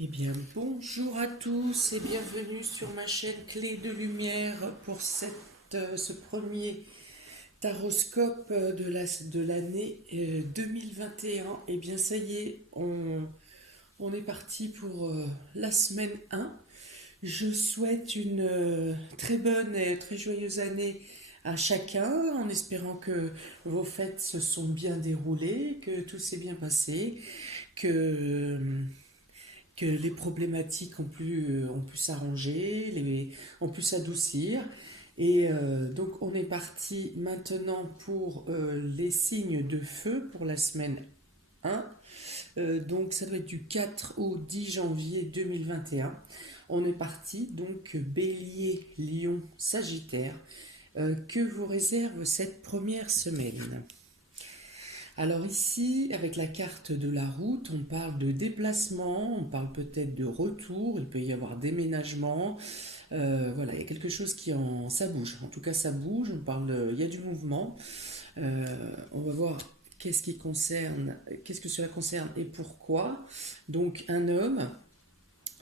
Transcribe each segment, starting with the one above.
Eh bien, bonjour à tous et bienvenue sur ma chaîne Clé de Lumière pour ce premier taroscope de l'année 2021. Eh bien, ça y est, on est parti pour la semaine 1. Je souhaite une très bonne et très joyeuse année à chacun, en espérant que vos fêtes se sont bien déroulées, que tout s'est bien passé, que les problématiques ont pu s'arranger, ont pu s'adoucir. Et donc on est parti maintenant pour les signes de feu pour la semaine 1. Donc ça doit être du 4 au 10 janvier 2021. On est parti, donc Bélier, Lion, Sagittaire. Que vous réserve cette première semaine? Alors ici, avec la carte de la route, on parle de déplacement, on parle peut-être de retour, il peut y avoir déménagement. Voilà, il y a quelque chose ça bouge. En tout cas, ça bouge. Il y a du mouvement. On va voir qu'est-ce que cela concerne et pourquoi. Donc un homme.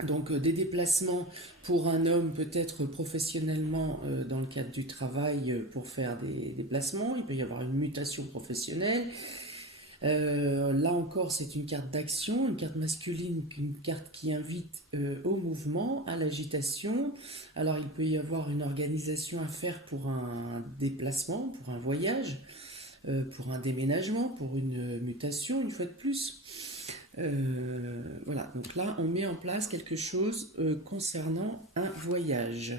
Donc des déplacements pour un homme peut-être professionnellement dans le cadre du travail pour faire des déplacements. Il peut y avoir une mutation professionnelle. Là encore, c'est une carte d'action, une carte masculine, une carte qui invite au mouvement, à l'agitation. Alors, il peut y avoir une organisation à faire pour un déplacement, pour un voyage, pour un déménagement, pour une mutation, une fois de plus. Voilà, donc là, on met en place quelque chose concernant un voyage.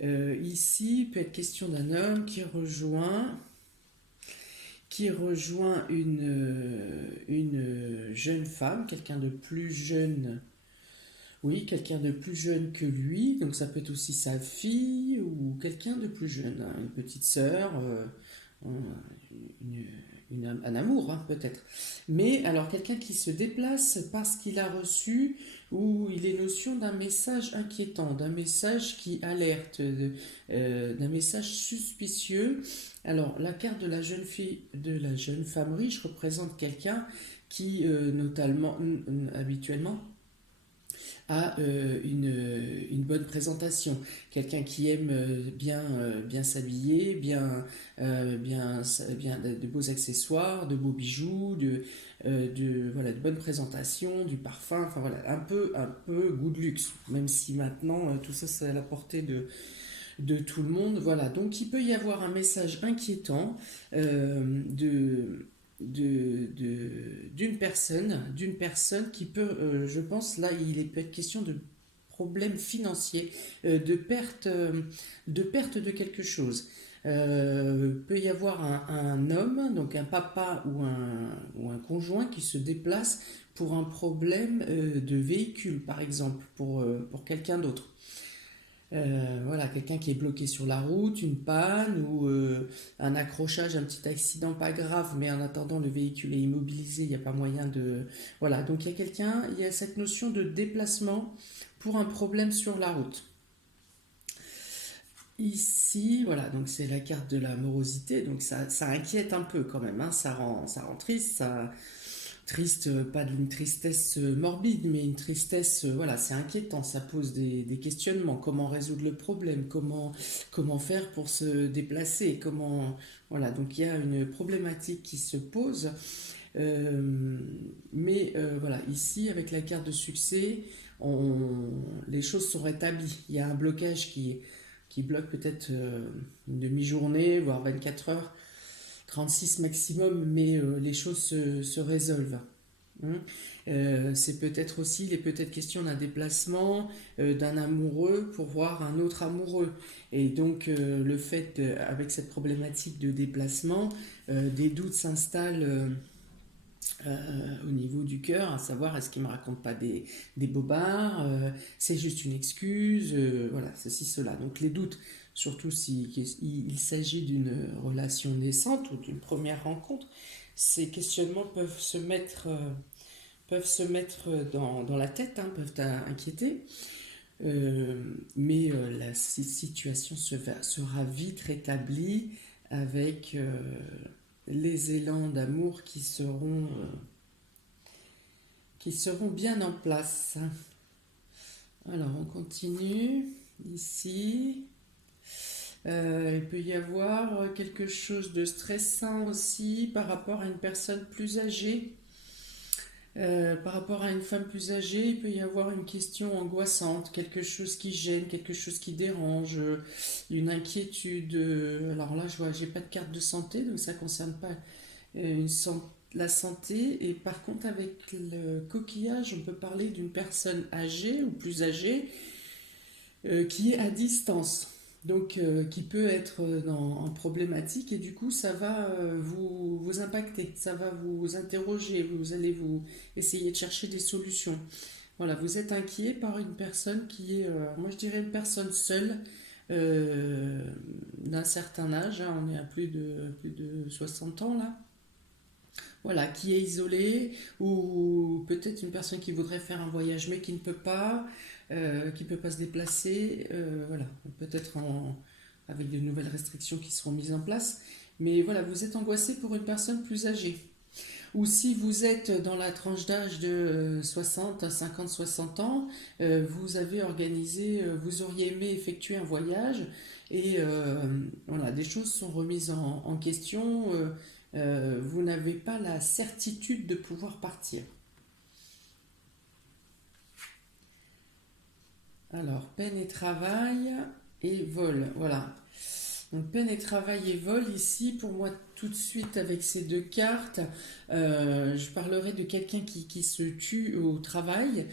Ici, il peut être question d'un homme qui rejoint une jeune femme, quelqu'un de plus jeune, oui, quelqu'un de plus jeune que lui, donc ça peut être aussi sa fille ou quelqu'un de plus jeune, hein, une petite sœur, une, un amour hein, peut-être. Mais alors quelqu'un qui se déplace parce qu'il a reçu ou il est notion d'un message inquiétant, d'un message qui alerte, d'un message suspicieux. Alors la carte de la jeune fille, de la jeune femme riche représente quelqu'un qui notamment, habituellement a une bonne présentation. Quelqu'un qui aime bien s'habiller, de beaux accessoires, de beaux bijoux, voilà, de bonne présentation, du parfum, enfin voilà, un peu goût de luxe. Même si maintenant tout ça c'est à la portée de tout le monde. Voilà, donc il peut y avoir un message inquiétant d'une personne qui peut, je pense, là, peut être question de problèmes financiers, de perte de quelque chose. Peut y avoir un homme, donc un papa ou un conjoint qui se déplace pour un problème de véhicule, par exemple, pour quelqu'un d'autre. Voilà, quelqu'un qui est bloqué sur la route, une panne ou un accrochage, un petit accident pas grave, mais en attendant le véhicule est immobilisé, il n'y a pas moyen de... Voilà, donc il y a cette notion de déplacement pour un problème sur la route. Ici, voilà, donc c'est la carte de la morosité, donc ça inquiète un peu quand même, hein, ça rend triste, triste, pas d'une tristesse morbide, mais une tristesse, voilà, c'est inquiétant, ça pose des questionnements. Comment résoudre le problème? Comment faire pour se déplacer? Voilà, donc il y a une problématique qui se pose. Voilà, ici, avec la carte de succès, les choses sont rétablies. Il y a un blocage qui bloque peut-être une demi-journée, voire 24 heures. 36 maximum, mais les choses se résolvent. Hein. C'est peut-être aussi, il est peut-être question d'un déplacement d'un amoureux pour voir un autre amoureux. Et donc, le fait, avec cette problématique de déplacement, des doutes s'installent au niveau du cœur, à savoir est-ce qu'il me raconte pas des bobards, c'est juste une excuse, voilà, ceci, cela. Donc les doutes, surtout s'il s'agit d'une relation naissante ou d'une première rencontre, ces questionnements peuvent se mettre dans la tête, hein, peuvent inquiéter. Mais la situation sera vite rétablie avec les élans d'amour qui seront bien en place. Alors, on continue. Ici, il peut y avoir quelque chose de stressant aussi par rapport à une personne plus âgée. Par rapport à une femme plus âgée, il peut y avoir une question angoissante, quelque chose qui gêne, quelque chose qui dérange, une inquiétude. Alors là, je vois, j'ai pas de carte de santé, donc ça concerne pas la santé. Et par contre, avec le coquillage, on peut parler d'une personne âgée ou plus âgée qui est à distance. Donc, qui peut être en problématique et du coup, ça va vous impacter, ça va vous interroger, vous allez vous essayer de chercher des solutions. Voilà, vous êtes inquiet par une personne qui est, moi je dirais une personne seule, d'un certain âge, hein, on est à plus de 60 ans là, voilà, qui est isolée, ou peut-être une personne qui voudrait faire un voyage mais qui peut pas se déplacer, voilà, peut-être avec de nouvelles restrictions qui seront mises en place. Mais voilà, vous êtes angoissé pour une personne plus âgée. Ou si vous êtes dans la tranche d'âge de 60 à 50, 60 ans, vous avez organisé, vous auriez aimé effectuer un voyage et voilà, des choses sont remises en question. Vous n'avez pas la certitude de pouvoir partir. Alors, peine et travail et vol. Voilà. Donc peine et travail et vol ici, pour moi tout de suite avec ces deux cartes, je parlerai de quelqu'un qui se tue au travail,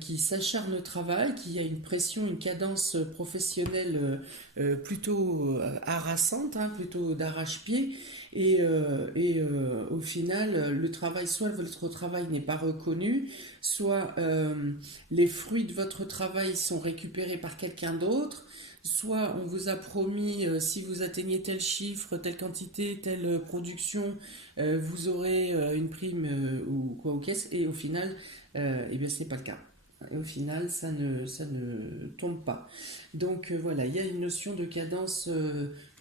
qui s'acharne au travail, qui a une pression, une cadence professionnelle plutôt harassante, hein, plutôt d'arrache-pied, au final le travail, soit votre travail n'est pas reconnu, soit les fruits de votre travail sont récupérés par quelqu'un d'autre, soit on vous a promis, si vous atteignez tel chiffre, telle quantité, telle production, vous aurez une prime ou quoi aux caisses, et au final, eh bien, ce n'est pas le cas. Au final, ça ne tombe pas. Donc voilà, il y a une notion de cadence.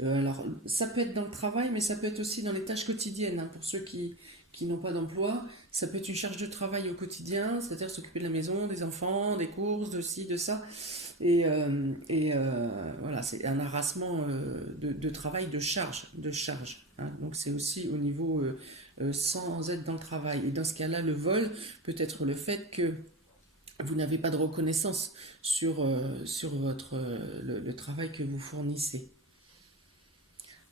Alors, ça peut être dans le travail, mais ça peut être aussi dans les tâches quotidiennes, hein, pour ceux qui n'ont pas d'emploi. Ça peut être une charge de travail au quotidien, c'est-à-dire s'occuper de la maison, des enfants, des courses, de ci, de ça. Voilà, c'est un harassement de travail, de charge, hein. Donc c'est aussi au niveau sans être dans le travail. Et dans ce cas-là, le vol peut être le fait que vous n'avez pas de reconnaissance sur le travail que vous fournissez.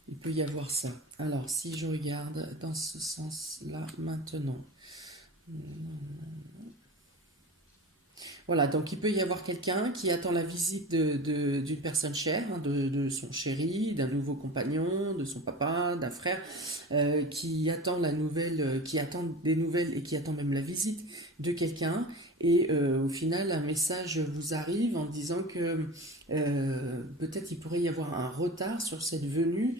Il peut y avoir ça. Alors, si je regarde dans ce sens-là maintenant. Voilà, donc il peut y avoir quelqu'un qui attend la visite d'une personne chère, hein, de son chéri, d'un nouveau compagnon, de son papa, d'un frère, qui attend la nouvelle, qui attend des nouvelles et qui attend même la visite de quelqu'un. Et au final, un message vous arrive en disant que peut-être il pourrait y avoir un retard sur cette venue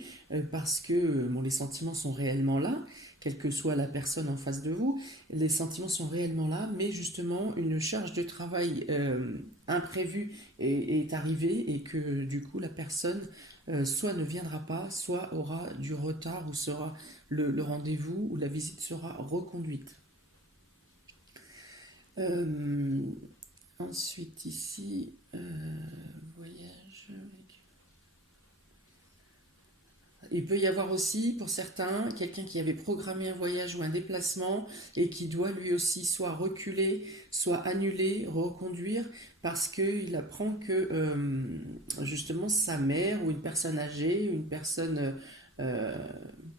parce que bon, les sentiments sont réellement là, quelle que soit la personne en face de vous, les sentiments sont réellement là, mais justement une charge de travail imprévue est arrivée et que du coup la personne soit ne viendra pas, soit aura du retard ou sera le rendez-vous ou la visite sera reconduite. Euh, Ensuite ici, voyage. Il peut y avoir aussi, pour certains, quelqu'un qui avait programmé un voyage ou un déplacement et qui doit lui aussi soit reculer, soit annuler, reconduire, parce qu'il apprend que justement sa mère ou une personne âgée, une personne, euh,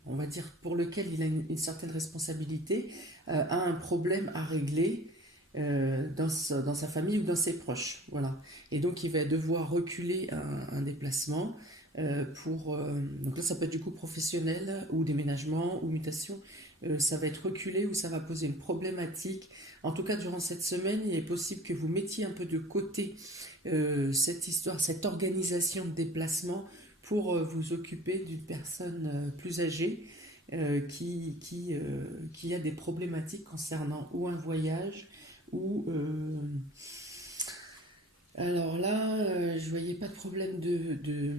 on va dire, pour lequel il a une certaine responsabilité, a un problème à régler. Dans sa famille ou dans ses proches. Voilà. Et donc il va devoir reculer un déplacement donc là, ça peut être du coup professionnel ou déménagement ou mutation. Ça va être reculé ou ça va poser une problématique. En tout cas, durant cette semaine, il est possible que vous mettiez un peu de côté cette histoire, cette organisation de déplacement pour vous occuper d'une personne plus âgée qui a des problématiques concernant ou un voyage ou alors là, je voyais pas de problème de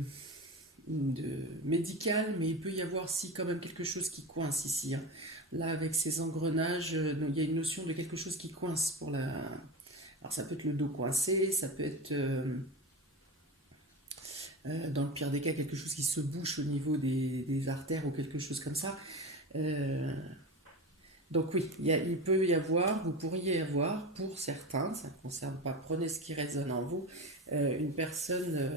médical, mais il peut y avoir si quand même quelque chose qui coince ici, hein. Là, avec ces engrenages, il y a une notion de quelque chose qui coince Alors ça peut être le dos coincé, ça peut être dans le pire des cas quelque chose qui se bouche au niveau des artères ou quelque chose comme ça. Euh, donc oui, il peut y avoir, vous pourriez avoir, pour certains, ça ne concerne pas, prenez ce qui résonne en vous, une personne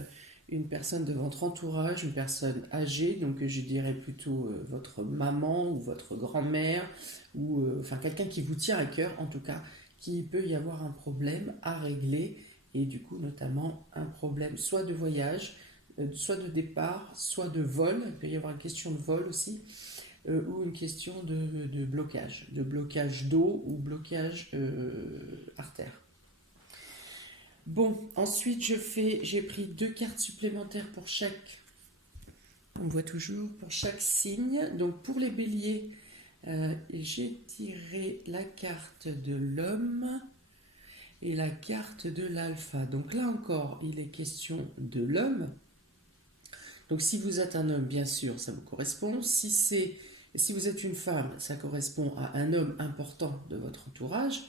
de votre entourage, une personne âgée, donc je dirais plutôt votre maman ou votre grand-mère, ou enfin quelqu'un qui vous tient à cœur en tout cas, qui peut y avoir un problème à régler, et du coup notamment un problème soit de voyage, soit de départ, soit de vol, il peut y avoir une question de vol aussi, ou une question de blocage d'eau ou blocage artère. Bon, ensuite j'ai pris 2 cartes supplémentaires pour chaque, on voit toujours, pour chaque signe. Donc pour les béliers, j'ai tiré la carte de l'homme et la carte de l'alpha. Donc là encore, il est question de l'homme. Donc si vous êtes un homme, bien sûr, ça vous correspond. Si vous êtes une femme, ça correspond à un homme important de votre entourage.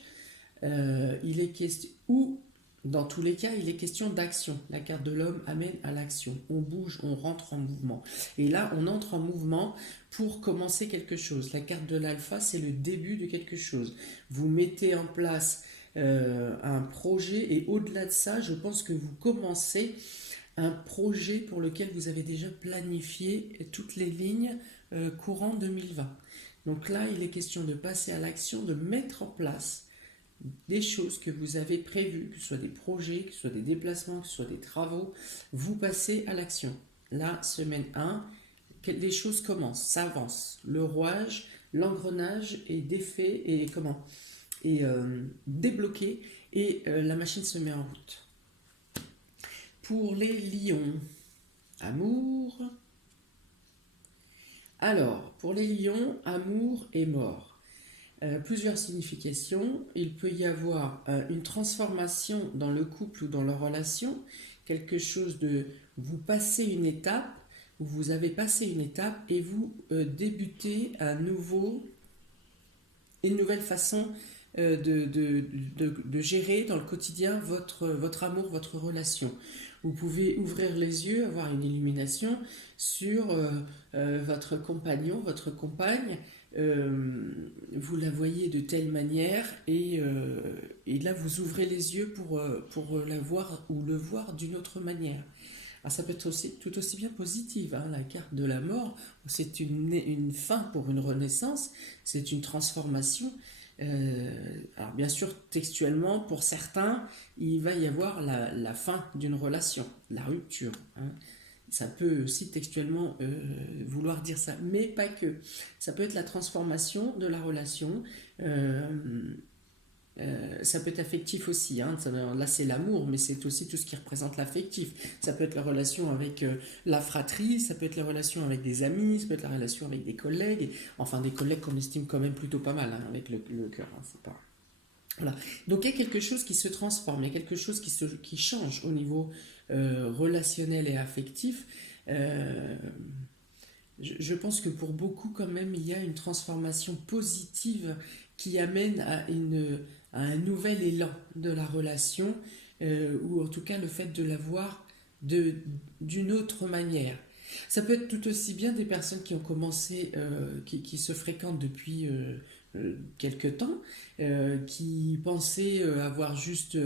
Il est question, ou dans tous les cas, il est question d'action. La carte de l'homme amène à l'action. On bouge, on rentre en mouvement. Et là, on entre en mouvement pour commencer quelque chose. La carte de l'alpha, c'est le début de quelque chose. Vous mettez en place un projet et au-delà de ça, je pense que vous commencez un projet pour lequel vous avez déjà planifié toutes les lignes courant 2020. Donc là, il est question de passer à l'action, de mettre en place des choses que vous avez prévues, que ce soit des projets, que ce soit des déplacements, que ce soit des travaux. Vous passez à l'action. La semaine 1, les choses commencent, ça avance. Le rouage, l'engrenage est défait et débloqué et la machine se met en route. Pour les lions, amour. Alors, pour les lions, amour et mort. Plusieurs significations. Il peut y avoir une transformation dans le couple ou dans la relation, quelque chose de vous passez une étape, ou vous avez passé une étape et vous débutez une nouvelle façon de gérer dans le quotidien votre amour, votre relation. Vous pouvez ouvrir les yeux, avoir une illumination sur votre compagnon, votre compagne. Vous la voyez de telle manière et là vous ouvrez les yeux pour la voir ou le voir d'une autre manière. Alors ça peut être aussi, tout aussi bien positive, hein, la carte de la mort, c'est une fin pour une renaissance, c'est une transformation. Alors bien sûr, textuellement, pour certains, il va y avoir la fin d'une relation, la rupture. Hein. Ça peut aussi textuellement vouloir dire ça, mais pas que. Ça peut être la transformation de la relation. Ça peut être affectif aussi, hein. Là c'est l'amour, mais c'est aussi tout ce qui représente l'affectif. Ça peut être la relation avec la fratrie, ça peut être la relation avec des amis, ça peut être la relation avec des collègues, enfin des collègues qu'on estime quand même plutôt pas mal, hein, avec le cœur. Hein, c'est pas... Voilà. Donc il y a quelque chose qui se transforme, il y a quelque chose qui change au niveau relationnel et affectif. Je pense que pour beaucoup quand même il y a une transformation positive qui amène à un nouvel élan de la relation, ou en tout cas le fait de la voir d'une autre manière. Ça peut être tout aussi bien des personnes qui ont commencé, qui se fréquentent depuis quelque temps, qui pensaient avoir juste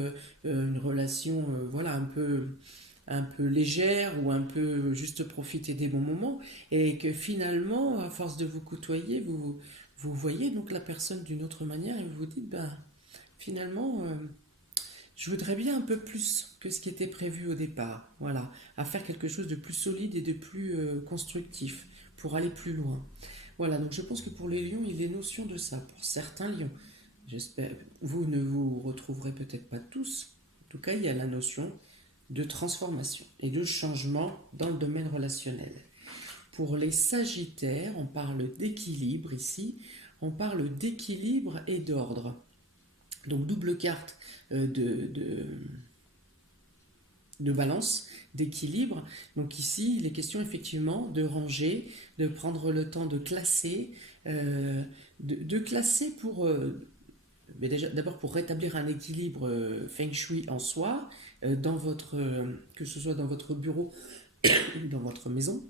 une relation voilà, un peu légère ou un peu juste profiter des bons moments, et que finalement, à force de vous côtoyer, vous voyez donc la personne d'une autre manière et vous vous dites, ben, finalement, je voudrais bien un peu plus que ce qui était prévu au départ, voilà, à faire quelque chose de plus solide et de plus constructif pour aller plus loin. Voilà, donc je pense que pour les lions, il est notion de ça, pour certains lions. J'espère, vous ne vous retrouverez peut-être pas tous, en tout cas, il y a la notion de transformation et de changement dans le domaine relationnel. Pour les sagittaires, on parle d'équilibre ici, on parle d'équilibre et d'ordre. Donc double carte de balance, d'équilibre. Donc ici, il est question effectivement de ranger, de prendre le temps de classer, de classer mais déjà, d'abord pour rétablir un équilibre feng shui en soi, que ce soit dans votre bureau ou dans votre maison,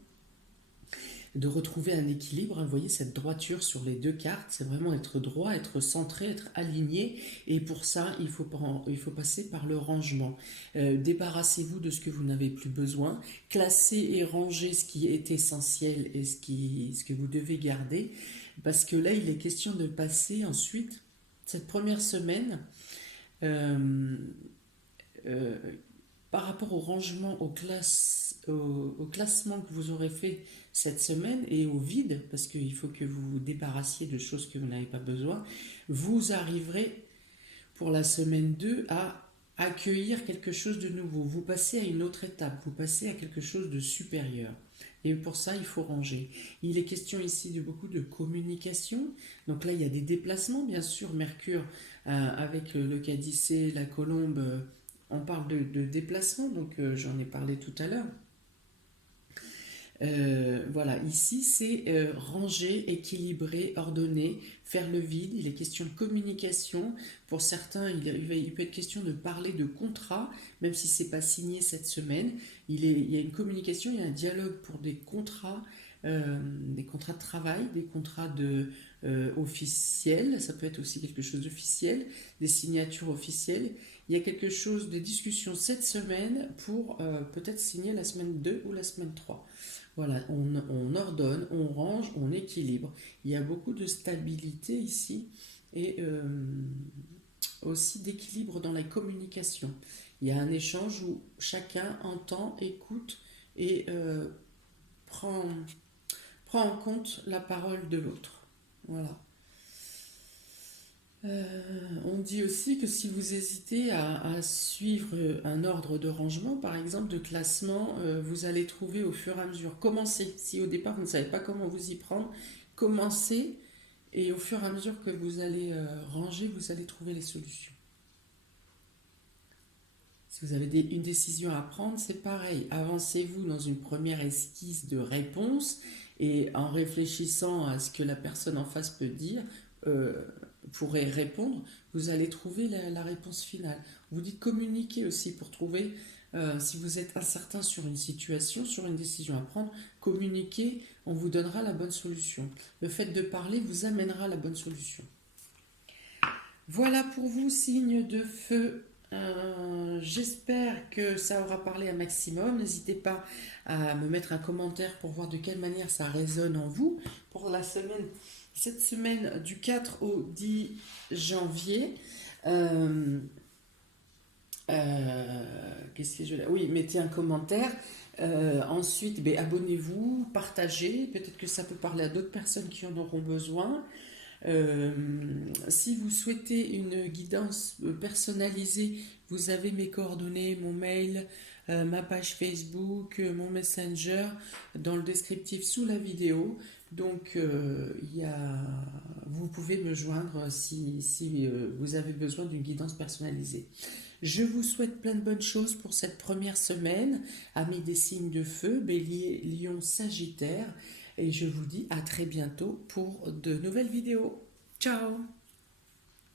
de retrouver un équilibre. Vous voyez cette droiture sur les deux cartes, c'est vraiment être droit, être centré, être aligné. Et pour ça, il faut passer par le rangement. Débarrassez-vous de ce que vous n'avez plus besoin. Classez et rangez ce qui est essentiel et ce que vous devez garder. Parce que là, il est question de passer ensuite cette première semaine. euh, euh, Par rapport au rangement, au classement que vous aurez fait cette semaine et au vide, parce qu'il faut que vous vous débarrassiez de choses que vous n'avez pas besoin, vous arriverez pour la semaine 2 à accueillir quelque chose de nouveau. Vous passez à une autre étape, vous passez à quelque chose de supérieur. Et pour ça, il faut ranger. Il est question ici de beaucoup de communication. Donc là, il y a des déplacements, bien sûr. Mercure, avec le caddicé, la colombe, on parle de déplacement, donc j'en ai parlé tout à l'heure. Voilà, ici c'est ranger, équilibrer, ordonner, faire le vide. Il est question de communication. Pour certains, il peut être question de parler de contrat, même si c'est pas signé cette semaine. Il y a une communication, il y a un dialogue pour des contrats de travail, des contrats officiels. Ça peut être aussi quelque chose d'officiel, des signatures officielles. Il y a quelque chose de discussion cette semaine pour peut-être signer la semaine 2 ou la semaine 3. Voilà, on ordonne, on range, on équilibre. Il y a beaucoup de stabilité ici et aussi d'équilibre dans la communication. Il y a un échange où chacun entend, écoute et prend, prend en compte la parole de l'autre. Voilà. On dit aussi que si vous hésitez à suivre un ordre de rangement, par exemple de classement, vous allez trouver au fur et à mesure. Commencez. Si au départ vous ne savez pas comment vous y prendre, commencez et au fur et à mesure que vous allez ranger, vous allez trouver les solutions. Si vous avez une décision à prendre, c'est pareil. Avancez-vous dans une première esquisse de réponse et en réfléchissant à ce que la personne en face peut dire, euh, pourrait répondre, vous allez trouver la réponse finale. Vous dites communiquer aussi pour trouver, si vous êtes incertain sur une situation, sur une décision à prendre, communiquer, on vous donnera la bonne solution. Le fait de parler vous amènera la bonne solution. Voilà pour vous, signe de feu. J'espère que ça aura parlé un maximum. N'hésitez pas à me mettre un commentaire pour voir de quelle manière ça résonne en vous pour cette semaine du 4 au 10 janvier. Qu'est-ce que je... Oui, mettez un commentaire. Ensuite, abonnez-vous, partagez. Peut-être que ça peut parler à d'autres personnes qui en auront besoin. Euh, Si vous souhaitez une guidance personnalisée, vous avez mes coordonnées, mon mail, ma page Facebook, mon Messenger dans le descriptif sous la vidéo. Donc, vous pouvez me joindre si vous avez besoin d'une guidance personnalisée. Je vous souhaite plein de bonnes choses pour cette première semaine, amis des signes de feu, Bélier, Lion, Sagittaire. Et je vous dis à très bientôt pour de nouvelles vidéos. Ciao!